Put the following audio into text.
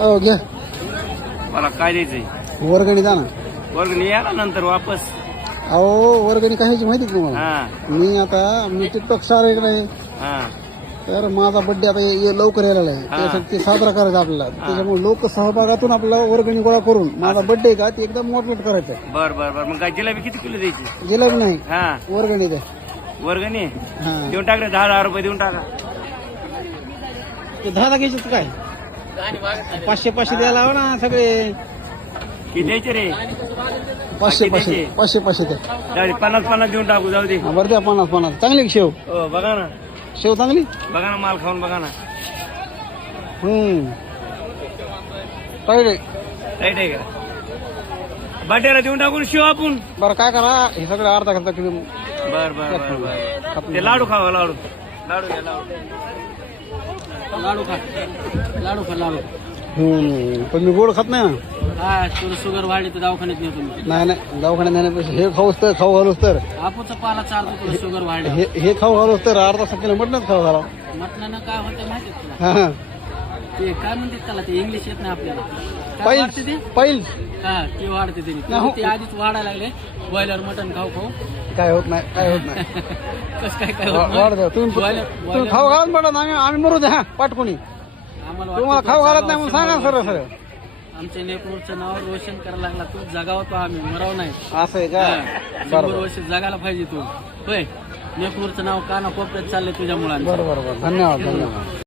हो घ्या. मला काय द्यायचंय? वर्गणी जा ना. वर्गणी या ना नंतर वापस. अहो वर्गणी कशाची माहिती का तुम्हाला? हा मी टिकटॉक स्टार आहे नाही, हा तर माझा बर्थडे आता लवकर यायला आहे, त्यासाठी साजरा करायचा आपल्याला. त्याच्यामुळे लोक सहभागातून आपल्याला वर्गणी गोळा करून माझा बर्थडे का ते एकदम मोठमोठ करायचं आहे. बर बर बर. मग काय जिलेबी किती किलो द्यायची? जिलेबी नाही, हा वर्गणी द्या. वर्गणी हा देऊन टाकले 10,000 रुपये देऊन टाका. ते 10 घ्यायचे काय? 500 द्यायला हवं ना सगळे. किती द्यायचे रे? 500 किती? 500 द्या. जाऊ दे 50 देऊन टाकू. जाऊ दे. बरं द्या 50 चांगली शेव. हो बघा ना, शेव चांगली. बघा ना माल खाऊन बघा ना. पहिले राईट आहे का? बड्डेला देऊन टाकून शिव आपण. बरं काय करा, हे सगळं अर्धा किलो. बर बर बर बर. ते लाडू खावा. लाडू लाडू घ्या. लाडू लाडू खा. पण मी गोड खात नाही ना. हा शुगर वाढली तर दवाखान्यात नेतो मी. नाही दवाखान्यात नेण्यापेक्षा हे खाऊच तर, खाऊ घालूच तर. आपूचा पाला चारतो तुला शुगर वाढली. हे खाऊ घालूच तर अर्धा किलो मटणच खाऊ घाला. म्हटलं ना काय होतं माहिती तुला? हा ते काय म्हणतात त्याला, ते इंग्लिश येत नाही आपल्याला. पैल हा ते वाढते त्याने. ते आधीच वाढायला लागले. बॉयलर मटन खाऊ काय होत नाही. कस काय वाढ तुम्ही खाऊ घालून पडा, आम्ही मरू द्या पाठकोणी. तुम्हाला खाऊ घालत नाही म्हणून सांगा सरळ. आमच्या नेपूरचं नाव रोशन करायला लागला. तू जगाव तो, आम्ही मराव नाही. असं आहे का? 100 वर्ष जगायला पाहिजे तू. होय नेपूरचं नाव काना कोपऱ्यात चाललंय तुझ्या मुलांना. बरोबर. धन्यवाद.